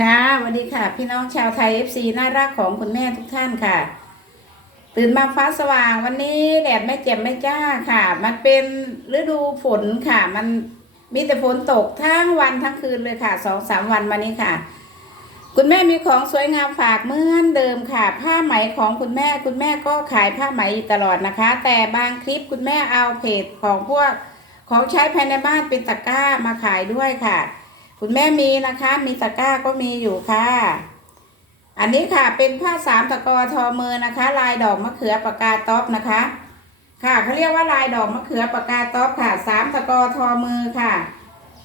ค่ะวัสดีค่ะ พี่น้องชาวไทย FC น่ารักของคุณแม่ทุกท่านค่ะ ตื่นมาฟ้าสว่างวันนี้แดดไม่เจ็บไม่จ้าค่ะ มันเป็นฤดูฝนค่ะ มันมีแต่ฝนตกทั้งวันทั้งคืนเลยค่ะสองสามวันมานี้ค่ะ คุณแม่มีของสวยงามฝากเหมือนเดิมค่ะ ผ้าไหมของคุณแม่ คุณแม่ก็ขายผ้าไหมอยู่ตลอดนะคะ แต่บางคลิปคุณแม่เอาเพจของพวกของใช้ภายในบ้านเป็นตะกร้ามาขายด้วยค่ะ คุณแม่มีนะคะ มีตะกร้าก็มีอยู่ค่ะ อันนี้ค่ะเป็นผ้าสามตะกอทอมือนะคะ ลายดอกมะเขือปากกาต๊อปนะคะ ค่ะเขาเรียกว่าลายดอกมะเขือปากกาต๊อปค่ะสามตะกอทอมือค่ะ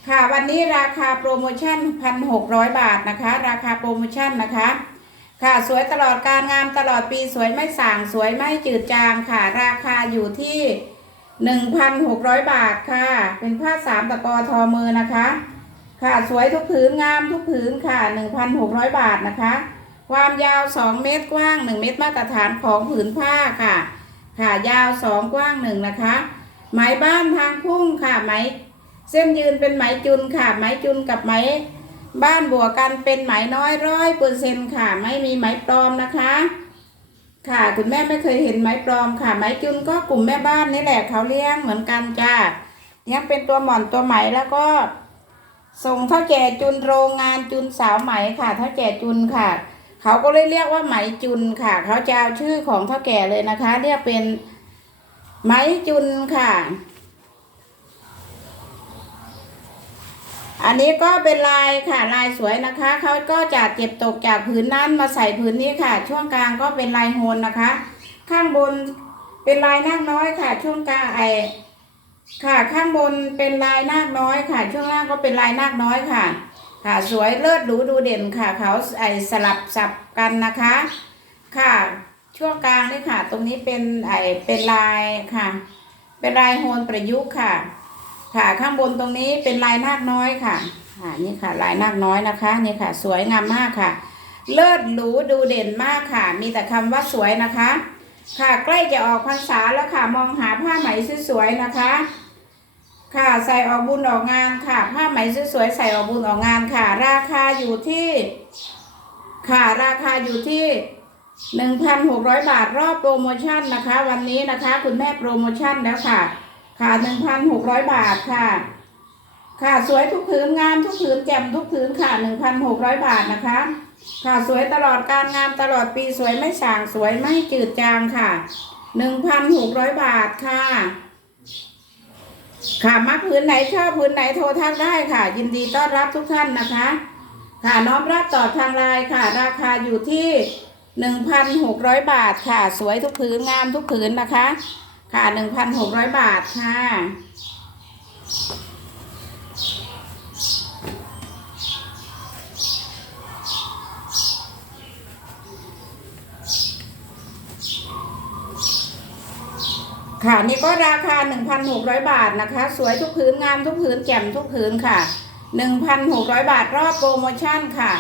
ค่ะวันนี้ราคาโปรโมชั่นพันหกร้อยบาทนะคะ ราคาโปรโมชั่นนะคะ ค่ะสวยตลอดการงามตลอดปีสวยไม่สางสวยไม่จืดจางค่ะ ราคาอยู่ที่หนึ่งพันหกร้อยบาทค่ะ เป็นผ้าสามตะกอทอมือนะคะ ค่ะสวยทุกผืนงามทุกผืนค่ะหนึ่งพันหกร้อยบาทนะคะ ความยาวสองเมตรกว้างหนึ่งเมตรมาตรฐานของผืนผ้าค่ะ ค่ะยาวสองกว้างหนึ่งนะคะ ไหมบ้านทางพุ่งค่ะไหมเส้นยืนเป็นไหมจุนค่ะ ไหมจุนกับไหมบ้านบวกกันเป็นไหมน้อยร้อยเปอร์เซ็นค่ะ ไม่มีไหมปลอมนะคะ ค่ะคุณแม่ไม่เคยเห็นไหมปลอมค่ะ ไหมจุนก็กลุ่มแม่บ้านนี่แหละเขาเลี้ยงเหมือนกันจ้าเนี่ยเป็นตัวหมอนตัวไหมแล้วก็ ส่งเท่าแก่จุนโรงงานจุนสาวไหมค่ะเท่าแก่จุนค่ะ เขาก็เลยเรียกว่าไหมจุนค่ะ เขาจะเอาชื่อของเท่าแก่เลยนะคะ เรียกเป็นไหมจุนค่ะ อันนี้ก็เป็นลายค่ะลายสวยนะคะ เขาก็จะเก็บตกจากผืนนั้นมาใส่ผืนนี้ค่ะ ช่วงกลางก็เป็นลายโฮนนะคะ ข้างบนเป็นลายนาคน้อยค่ะ ช่วงกลางไอ ค่ะข้างบนเป็นลายนาคน้อยค่ะ ช่วงล่างก็เป็นลายนาคน้อยค่ะ ค่ะสวยเลิศหรูดูเด่นค่ะ เขาไอสลับสับกันนะคะ ค่ะช่วงกลางนี่ค่ะ ตรงนี้เป็นไอเป็นลายค่ะ เป็นลายโฮนประยุกต์ค่ะ ค่ะข้างบนตรงนี้เป็นลายนาคน้อยค่ะค่ะนี่ค่ะลายนาคน้อยนะคะนี่ค่ะ สวยงามมากค่ะ เลิศหรูดูเด่นมากค่ะ มีแต่คำว่าสวยนะคะ ค่ะใกล้จะออกพรรษาแล้วค่ะ มองหาผ้าไหมสวยๆนะคะ ค่ะ ใส่ออกบุญออกงานค่ะ ผ้าไหมสวยๆใส่ออกบุญออกงานค่ะ ราคาอยู่ที่ ค่ะราคาอยู่ที่หนึ่งพันหกร้อยบาทรอบโปรโมชั่นนะคะ วันนี้นะคะ คุณแม่โปรโมชั่นแล้วค่ะ ค่ะหนึ่งพันหกร้อยบาทค่ะ ค่ะสวยทุกผืนงามทุกผืนแจ่มทุกผืนค่ะหนึ่งพันหกร้อยบาทนะคะ ค่ะสวยตลอดการงามตลอดปีสวยไม่ส่างสวยไม่จืดจางค่ะหนึ่งพันหกร้อยบาทค่ะ ค่ะมักพื้นไหนชอบพื้นไหนโทรทักได้ค่ะ ยินดีต้อนรับทุกท่านนะคะ ค่ะน้อมรับต่อทางไลน์ค่ะ ราคาอยู่ที่หนึ่งพันหกร้อยบาทค่ะ สวยทุกพื้นงามทุกพื้นนะคะ ค่ะหนึ่งพันหกร้อยบาทค่ะ ค่ะนี่ก็ราคา 1,600 บาทนะคะ สวยทุกผืนงามทุกผืนแจ่มทุกผืนค่ะ 1,600 บาทรอบโปรโมชั่นค่ะ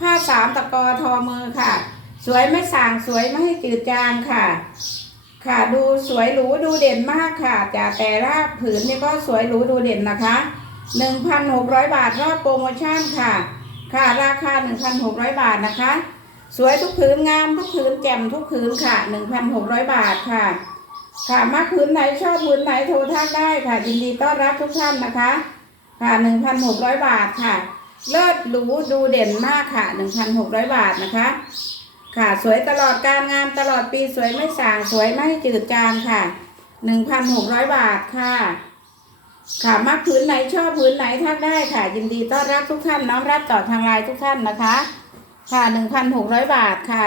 ผ้าสามตะกอทอมือค่ะ สวยไม่ส่างสวยไม่ให้จืดจางค่ะ ค่ะดูสวยหรูดูเด่นมากค่ะจากแต่ละผืนนี่ก็สวยหรูดูเด่นนะคะ 1,600 บาทรอบโปรโมชั่นค่ะ ค่ะราคา 1,600 บาทนะคะ สวยทุกผืนงามทุกผืนแจ่มทุกผืนค่ะ 1,600 บาทค่ะ ค่ะมาผืนไหนชอบผืนไหนโทรทักได้ค่ะยินดีต้อนรับทุกท่านนะคะ ค่ะ1,600บาทค่ะ เลิศหรูดูเด่นมากค่ะ1,600บาทนะคะ ค่ะสวยตลอดการงานตลอดปีสวยไม่สางสวยไม่จืดจางค่ะ1,600บาทค่ะ ค่ะมักผืนไหนชอบผืนไหนทักได้ค่ะ ยินดีต้อนรับทุกท่านน้อมรับต่อทางไลน์ทุกท่านนะคะ ค่ะ1,600บาทค่ะ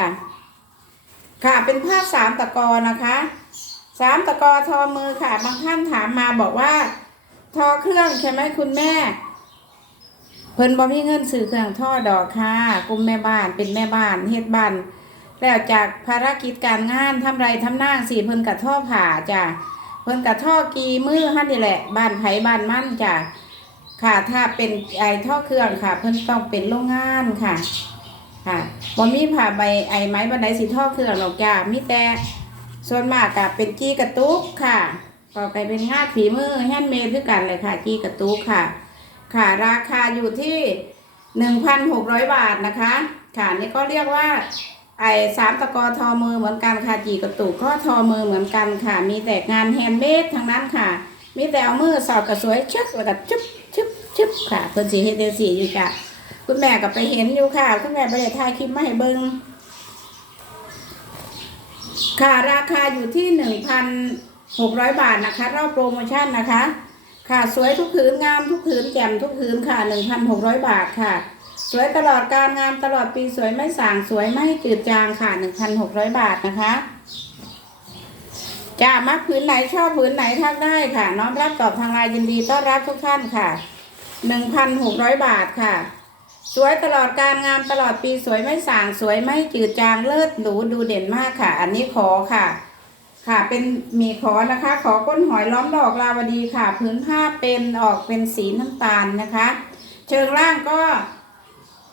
ค่ะเป็นผ้าสามตะกอนะคะ สามตะกอทอมือค่ะ บางท่านถามมาบอกว่า ทอเครื่องใช่ไหมคุณแม่ เพิ่นบ่มีเงินซื้อเครื่องทอดอกค่ะกลุ่มแม่บ้านเป็นแม่บ้านเฮ็ดบ้านแล้วจากภารกิจการงานทำไรทำนางสิเพิ่นกะท่อผ่าจ้ะเพิ่นกะท่อกีมือหั่นนี่แหละบ้านไผบ้านมั่นจ้ะค่ะถ้าเป็นไอท่อเครื่องค่ะ เพิ่นต้องเป็นโรงงานค่ะ ค่ะบ่มีผ่าใบไอไม้บันไดสีท่อเครื่องหรอกจ้ะมีแต่ ส่วนมากกับเป็นจี้กระตุกค่ะก็กลายเป็นงานฝีมือแฮนด์เมดด้วยกันเลยค่ะจี้กระตุกค่ะ ค่ะราคาอยู่ที่หนึ่งพันหกร้อยบาทนะคะ ค่ะนี่ก็เรียกว่าไอ้สามตะกอทอมือเหมือนกันค่ะจีกระตุกก็ทอมือเหมือนกันค่ะ มีแต่งานแฮนด์เมดทั้งนั้นค่ะ มีแต่เอามือสอดกระสวยชึกแล้วก็ชึบชึบชึบค่ะเพิ่นสีเฮดเดสีอยู่จ้ะคุณแม่ก็ไปเห็นอยู่ค่ะ คุณแม่ไปได้ถ่ายคลิปมาให้เบิ่ง ค่ะราคาอยู่ที่หนึ่งพันหกร้อยบาทนะคะ รอบโปรโมชั่นนะคะ ค่ะสวยทุกผืนงามทุกผืนแจ่มทุกผืนค่ะหนึ่งพันหกร้อยบาทค่ะ สวยตลอดการงามตลอดปีสวยไม่สางสวยไม่จืดจางค่ะหนึ่งพันหกร้อยบาทนะคะจะมักผืนไหนชอบผืนไหนทักได้ค่ะ น้อมรับตอบทางไลน์ยินดีต้อนรับทุกท่านค่ะหนึ่งพันหกร้อยบาทค่ะ สวยตลอดการงามตลอดปีสวยไม่ส่างสวยไม่จืดจางเลิศหรูดูเด่นมากค่ะ อันนี้ขอค่ะ ค่ะเป็นมีขอนะคะ ขอก้นหอยล้อมดอกลาวดีค่ะพื้นผ้าเป็นออกเป็นสีน้ำตาลนะคะ เชิงล่างก็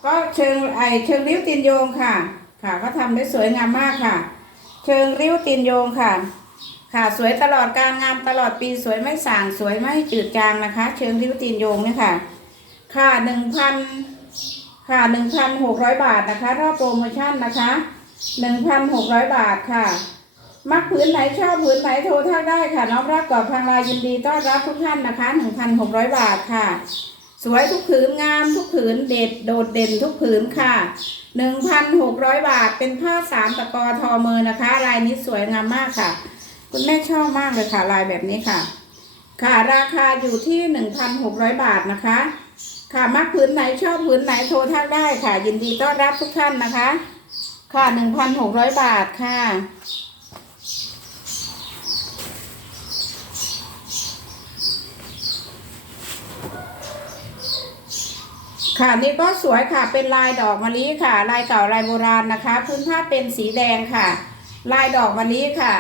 ก็เชิงไอเชิงริ้วตีนโยงค่ะ ค่ะก็ทำได้สวยงามมากค่ะ เชิงริ้วตีนโยงค่ะ ค่ะสวยตลอดการงามตลอดปีสวยไม่ส่างสวยไม่จืดจางนะคะ เชิงริ้วตีนโยงเนี่ยค่ะ ค่ะหนึ่งพัน ค่ะหนึ่งพันหกร้อยบาทนะคะรอบโปรโมชั่นนะคะหนึ่งพันหกร้อยบาทค่ะ มักผืนไหนชอบผืนไหนโทรทักได้ค่ะ น้องรับกอบทางไลน์ยินดีต้อนรับทุกท่านนะคะหนึ่งพันหกร้อยบาทค่ะ สวยทุกผืนงามทุกผืนเด็ดโดดเด่นทุกผืนค่ะหนึ่งพันหกร้อยบาทเป็นผ้าสามตะกอทอมือนะคะ ลายนี้สวยงามมากค่ะ คุณแม่ชอบมากเลยค่ะ ลายแบบนี้ค่ะ ค่ะราคาอยู่ที่หนึ่งพันหกร้อยบาทนะคะ ค่ะมักผืนไหนชอบผืนไหนโทรทักได้ค่ะ ยินดีต้อนรับทุกท่านนะคะ ค่ะหนึ่งพันหกร้อยบาทค่ะ ค่ะนี่ก็สวยค่ะเป็นลายดอกมะลิค่ะ ลายเก่าลายโบราณนะคะ พื้นผ้าเป็นสีแดงค่ะ ลายดอกมะลิค่ะ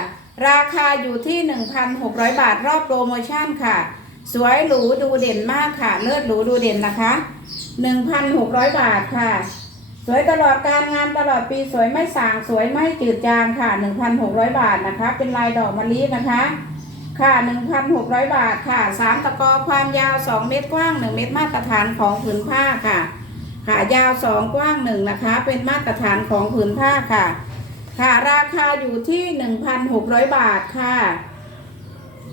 ราคาอยู่ที่ 1,600 บาทรอบโปรโมชั่นค่ะ สวยหรูดูเด่นมากค่ะ เลิศหรูดูเด่นนะคะ1,600บาทค่ะ สวยตลอดการงานตลอดปีสวยไม่สางสวยไม่จืดจางค่ะ1,600บาทนะคะ เป็นลายดอกมะลินะคะค่ะ 1,600 บาทค่ะสามตะกอความยาว 2 เมตรกว้าง 1 เมตรมาตรฐานของผืนผ้าค่ะ ค่ะยาว 2 กว้าง 1 นะคะ เป็นมาตรฐานของผืนผ้าค่ะ ค่ะ ราคาอยู่ที่ 1,600 บาทค่ะ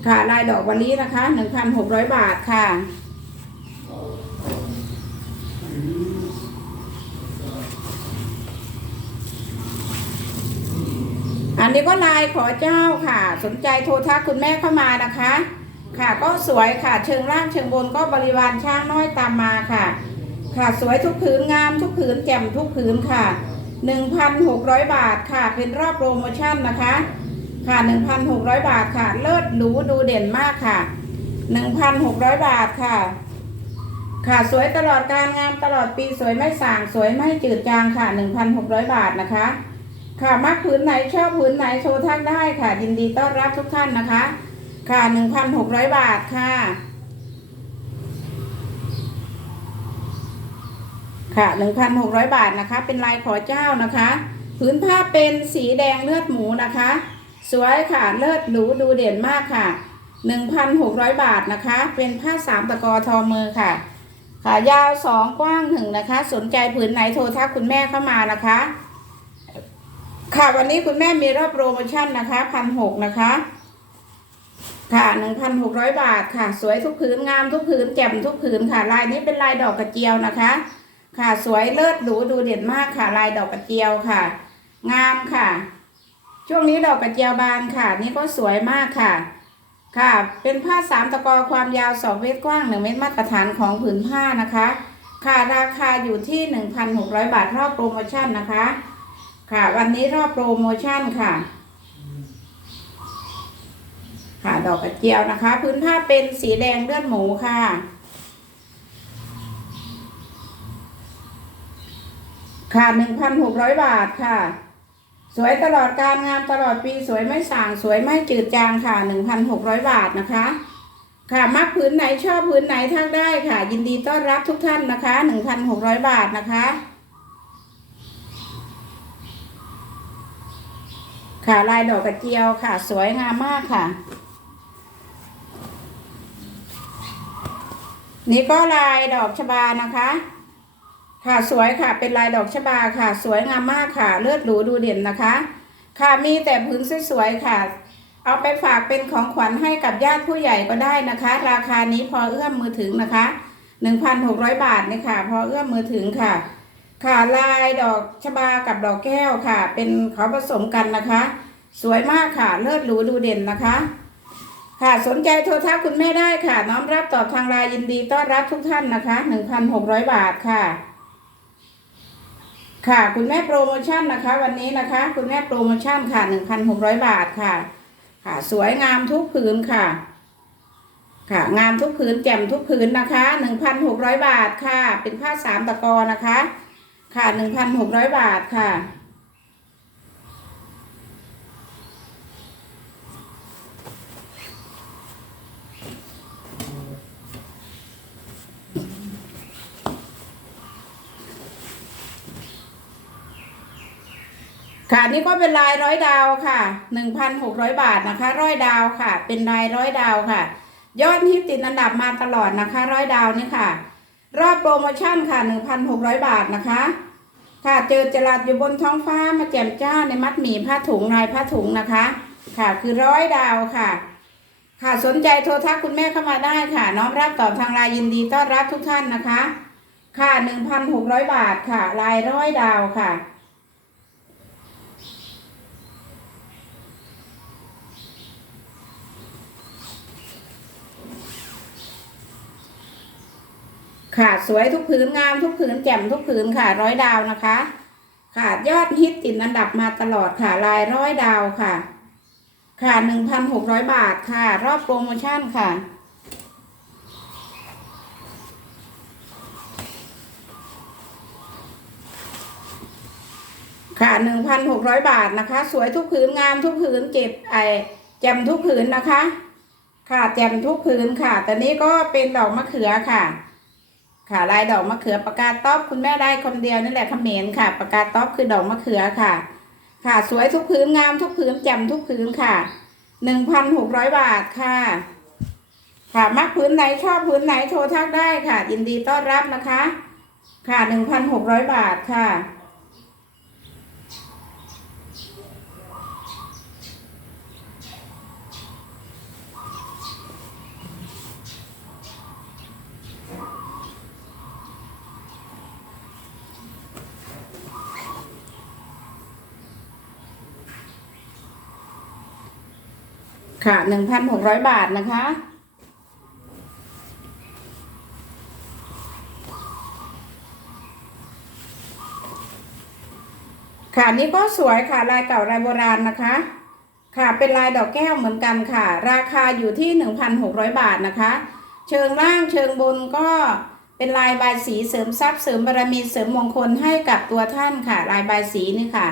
ค่ะลายดอกวันนี้นะคะ1,600บาทค่ะอันนี้ก็ลายขอเจ้าค่ะ สนใจโทรทักคุณแม่เข้ามานะคะ ค่ะก็สวยค่ะเชิงล่างเชิงบนก็บริวารช่างน้อยตามมาค่ะ ค่ะสวยทุกผืนงามทุกผืนแจ่มทุกผืนค่ะ 1,600 บาทค่ะเป็นรอบโปรโมชั่นนะคะ ค่ะ 1,600 บาทค่ะ เลิศหรูดูเด่นมากค่ะ 1,600 บาทค่ะ ค่ะสวยตลอดการงามตลอดปีสวยไม่ส่างสวยไม่จืดจางค่ะ 1,600 บาทนะคะ ค่ะมักผืนไหนชอบผืนไหนโทรทักได้ค่ะ ยินดีต้อนรับทุกท่านนะคะ ค่ะ 1,600 บาทค่ะค่ะ 1,600 บาทนะคะ เป็นลายขอเจ้านะคะผืนผ้าเป็นสีแดงเลือดหมูนะคะ สวยค่ะเลิศหรูดูเด่นมากค่ะ 1,600 บาทนะคะ เป็นผ้าสามตะกอทอมือค่ะ ค่ะ ยาวสองกว้างหนึ่งนะคะ สนใจผืนไหนโทรทักคุณแม่เข้ามานะคะ ค่ะวันนี้คุณแม่มีรอบโปรโมชั่นนะคะพันหกนะคะ ค่ะหนึ่งพันหกร้อยบาทค่ะ สวยทุกผืนงามทุกผืนแจ่มทุกผืนค่ะ ลายนี้เป็นลายดอกกระเจียวนะคะ ค่ะสวยเลิศหรูดูเด่นมากค่ะ ลายดอกกระเจียวค่ะ งามค่ะ ช่วงนี้ดอกกระเจียวบานค่ะ นี่ก็สวยมากค่ะ ค่ะ เป็นผ้าสามตะกอความยาวสองเมตรกว้างหนึ่งเมตรมาตรฐานของผืนผ้านะคะ ค่ะราคาอยู่ที่หนึ่งพันหกร้อยบาทรอบโปรโมชั่นนะคะ ค่ะ วันนี้รอบโปรโมชั่นค่ะ ค่ะดอกกระเจียวนะคะ พื้นผ้าเป็นสีแดงเลือดหมูค่ะค่ะหนึ่งพันหกร้อยบาทค่ะ สวยตลอดการงามตลอดปีสวยไม่ส่างสวยไม่จืดจางค่ะหนึ่งพันหกร้อยบาทนะคะ ค่ะมักผืนไหนชอบผืนไหนทักได้ค่ะ ยินดีต้อนรับทุกท่านนะคะหนึ่งพันหกร้อยบาทนะคะ ค่ะลายดอกกระเจียวค่ะ สวยงามมากค่ะ นี่ก็ลายดอกชบานะคะ ค่ะสวยค่ะเป็นลายดอกชบาค่ะ สวยงามมากค่ะ เลือดหรูดูเด่นนะคะ ค่ะมีแต่ผืนสวยๆค่ะ เอาไปฝากเป็นของขวัญให้กับญาติผู้ใหญ่ก็ได้นะคะ ราคานี้พอเอื้อมมือถึงนะคะ1,600 บาทเนี่ยค่ะ พอเอื้อมมือถึงค่ะ ค่ะลายดอกชบากับดอกแก้วค่ะ เป็นเขาผสมกันนะคะ สวยมากค่ะ เลิศหรูดูเด่นนะคะ ค่ะสนใจโทรทัศน์คุณแม่ได้ค่ะ น้อมรับตอบทางไลน์ยินดีต้อนรับทุกท่านนะคะ 1,600 บาทค่ะ ค่ะ คุณแม่โปรโมชั่นนะคะ วันนี้นะคะ คุณแม่โปรโมชั่นค่ะหนึ่งพันหกร้อยบาทค่ะ ค่ะ สวยงามทุกผืนค่ะ ค่ะ งามทุกผืนแจ่มทุกผืนนะคะหนึ่งพันหกร้อยบาทค่ะ เป็นผ้าสามตะกอนะคะ ค่ะหนึ่งพันหกร้อยบาทค่ะ ค่ะนี่ก็เป็นลายร้อยดาวค่ะหนึ่งพันหกร้อยบาทนะคะร้อยดาวค่ะ เป็นลายร้อยดาวค่ะ ยอดฮิตติดอันดับมาตลอดนะคะร้อยดาวนี่ค่ะ รอบโปรโมชั่นค่ะหนึ่งพันหกร้อยบาทนะคะ ค่ะเจอจรัสอยู่บนท้องฟ้ามาแจ่มจ้าในมัดหมี่ผ้าถุงลายผ้าถุงนะคะ ค่ะคือร้อยดาวค่ะ ค่ะสนใจโทรทักคุณแม่เข้ามาได้ค่ะ น้อมรับตอบทางไลน์ยินดีต้อนรับทุกท่านนะคะ ค่ะหนึ่งพันหกร้อยบาทค่ะลายร้อยดาวค่ะ ค่ะสวยทุกผืนงามทุกผืนแจ่มทุกผืนค่ะ ร้อยดาวนะคะ ค่ะยอดฮิตติดอันดับมาตลอดค่ะลายร้อยดาวค่ะ ค่ะหนึ่งพันหกร้อยบาทค่ะ รอบโปรโมชั่นค่ะค่ะหนึ่งพันหกร้อยบาทนะคะ สวยทุกผืนงามทุกผืนเจ็บไอแจ่มทุกผืนนะคะ ค่ะแจ่มทุกผืนค่ะแต่นี้ก็เป็นดอกมะเขือค่ะ ค่ะลายดอกมะเขือปากกาต๊อบคุณแม่ได้คนเดียวนี่แหละเขมรค่ะปากกาต๊อบคือดอกมะเขือค่ะ ค่ะสวยทุกพื้นงามทุกพื้นแจ่มทุกพื้นค่ะหนึ่งพันหกร้อยบาทค่ะ ค่ะมักพื้นไหนชอบพื้นไหนโทรทักได้ค่ะยินดีต้อนรับนะคะ ค่ะหนึ่งพันหกร้อยบาทค่ะ ค่ะหนึ่งพันหกร้อยบาทนะคะ ค่ะนี่ก็สวยค่ะลายเก่าลายโบราณนะคะ ค่ะเป็นลายดอกแก้วเหมือนกันค่ะ ราคาอยู่ที่1,600บาทนะคะ เชิงล่างเชิงบนก็เป็นลายบายสีเสริมทรัพย์เสริมบารมีเสริมมงคลให้กับตัวท่านค่ะ ลายบายสีนี่ค่ะ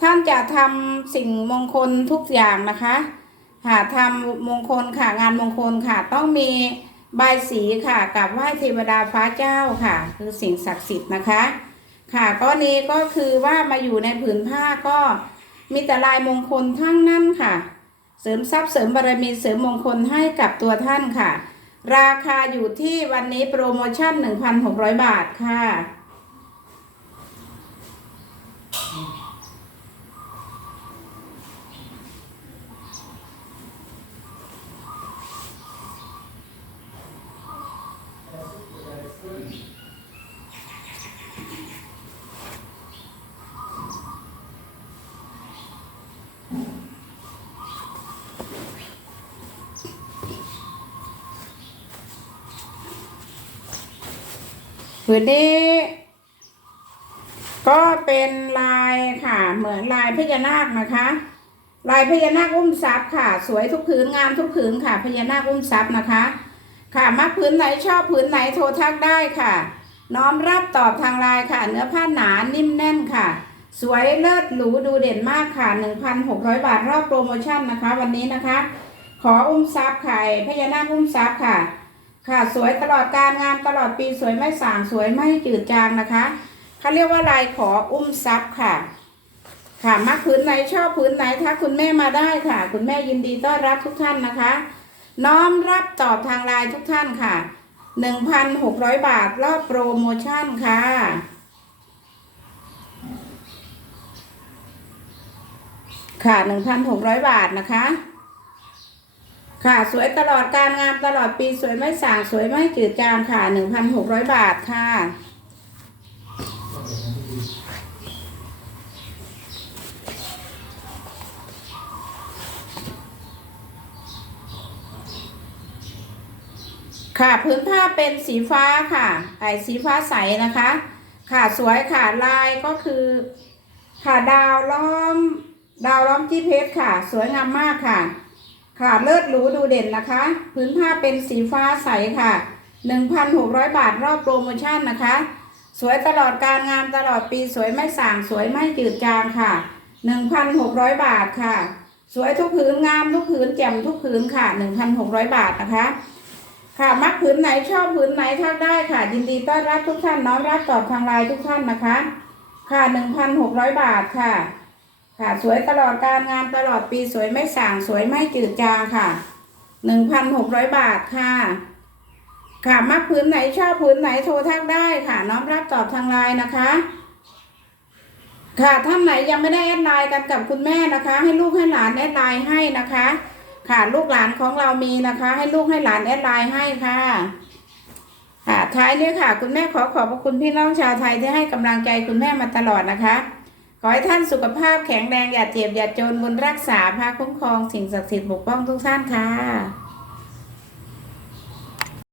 ท่านจะทำสิ่งมงคลทุกอย่างนะคะ ค่ะทำมงคลค่ะงานมงคลค่ะ ต้องมีใบายสีค่ะกับไหว้เทวดาฟ้าเจ้าค่ะ คือสิ่งศักดิ์สิทธิ์นะคะ ค่ะก็นี้ก็คือว่ามาอยู่ในผืนผ้าก็มีแต่ลายมงคลทั้งนั้นค่ะ เสริมทรัพย์เสริมบารมีเสริมมงคลให้กับตัวท่านค่ะ ราคาอยู่ที่วันนี้โปรโมชั่น 1,600 บาทค่ะ ผืนนี้ก็เป็นลายค่ะ เหมือนลายพญานาคนะคะ ลายพญานาคอุ้มทรัพย์ค่ะ สวยทุกผืนงามทุกผืนค่ะ พญานาคอุ้มทรัพย์นะคะ ค่ะมักผืนไหนชอบผืนไหนโทรทักได้ค่ะ น้อมรับตอบทางไลน์ค่ะ เนื้อผ้าหนานิ่มแน่นค่ะ สวยเลิศหรูดูเด่นมากค่ะ 1,600 บาทรอบโปรโมชั่นนะคะ วันนี้นะคะ ขออุ้มทรัพย์ค่ะพญานาคอุ้มทรัพย์ค่ะ ค่ะสวยตลอดการงานตลอดปีสวยไม่สางสวยไม่จืดจางนะคะเขาเรียกว่าลายขออุ้มทรัพย์ค่ะ ค่ะมักผืนไหนชอบผืนไหนทักคุณแม่มาได้ค่ะ คุณแม่ยินดีต้อนรับทุกท่านนะคะ น้อมรับตอบทางไลน์ทุกท่านค่ะ 1,600 บาทรอบโปรโมชั่นค่ะ ค่ะหนึ่งพันหกร้อยบาทนะคะ ค่ะสวยตลอดการงานตลอดปีสวยไม่สางสวยไม่จืดจางค่ะหนึ่งพันหกร้อยบาทค่ะค่ะพื้นผ้าเป็นสีฟ้าค่ะไอสีฟ้าใสนะคะ ค่ะสวยค่ะลายก็คือ ค่ะดาวล้อม ดาวล้อมจี้เพชรค่ะ สวยงามมากค่ะ ค่ะเลิศหรูดูเด่นนะคะ พื้นผ้าเป็นสีฟ้าใสค่ะ 1,600 บาทรอบโปรโมชั่นนะคะ สวยตลอดการงานตลอดปีสวยไม่ส่างสวยไม่จืดจางค่ะ 1,600 บาทค่ะ สวยทุกผืนงามทุกผืนแจ่มทุกผืนค่ะ 1,600 บาทนะคะค่ะมักผืนไหนชอบผืนไหนทักได้ค่ะ ยินดีต้อนรับทุกท่านน้อมรับตอบทางไลน์ทุกท่านนะคะ ค่ะ 1,600 บาทค่ะ ค่ะสวยตลอดการงานตลอดปีสวยไม่ส่างสวยไม่จืดจางค่ะ1,600บาทค่ะ ค่ะมักผืนไหนชอบผืนไหนโทรทักได้ค่ะ น้อมรับตอบทางไลน์นะคะ ค่ะท่านไหนยังไม่ได้แอดไลน์กันกับคุณแม่นะคะ ให้ลูกให้หลานแอดไลน์ให้นะคะ ค่ะลูกหลานของเรามีนะคะ ให้ลูกให้หลานแอดไลน์ให้ค่ะค่ะท้ายนี้ค่ะ คุณแม่ขอขอบพระคุณพี่น้องชาวไทยที่ให้กำลังใจคุณแม่มาตลอดนะคะ ขอให้ท่านสุขภาพแข็งแรงอย่าเจ็บอย่าจนบุญรักษาพาคุ้มครองสิ่งศักดิ์สิทธิ์ปกป้องทุกท่านค่ะ